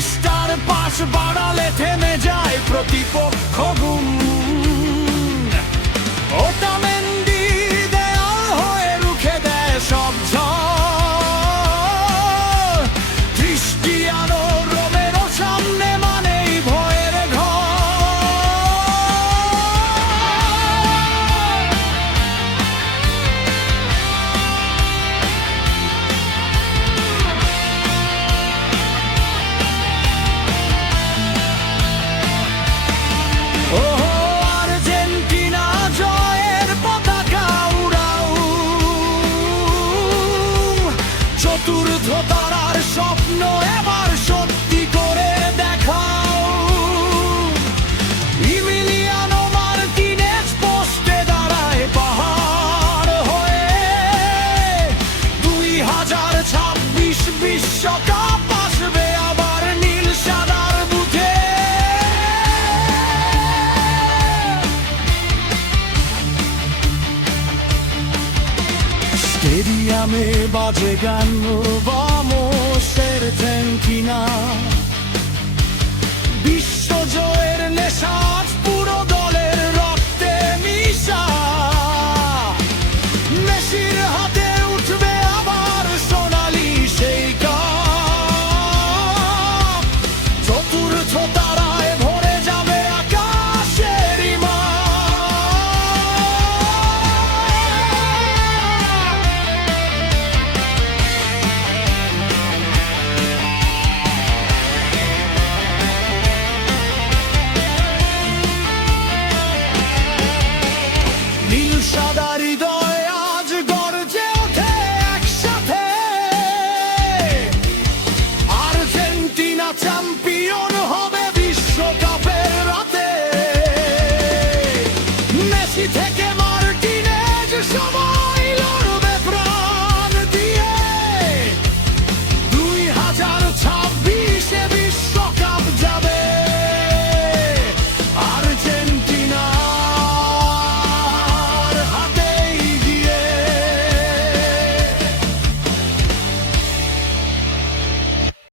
পৃষ্ঠার পাশ বাড়ালে থেমে যায় প্রতিপক্ষ গুণ। ওটামেন্ডি দেয়াল হয়ে রুখে দেয় সব ঝড়। ক্রিস্টিয়ানো রোমেরো সামনে মানেই ভয়ের ঘর। ওহো আর্জেন্টিনা জয়ের পতাকা উড়াও, চতুর্থ তারার স্বপ্ন এবার সত্যি করে দেখাও। ইমিলিয়ানো মার্টিনেজ পোস্টে দাঁড়ায় পাহাড় হয়ে। 2026 বিশ্বকাপ আসবে আবার নীল সাদার বুথে। স্টেডিয়ামে বাজে গান Vamos Argentina। বিশ্বজয়ের নেশা আজ পুরো দলের রক্তে মিশা। মেসির হাতে উঠবে আবার সোনালি সেই কাপ। চতুর্থ তারায় ভরে যাবে আকাশের নীল সাদা হৃদয় আজ গর্জে ওঠে একসাথে। Argentina champion.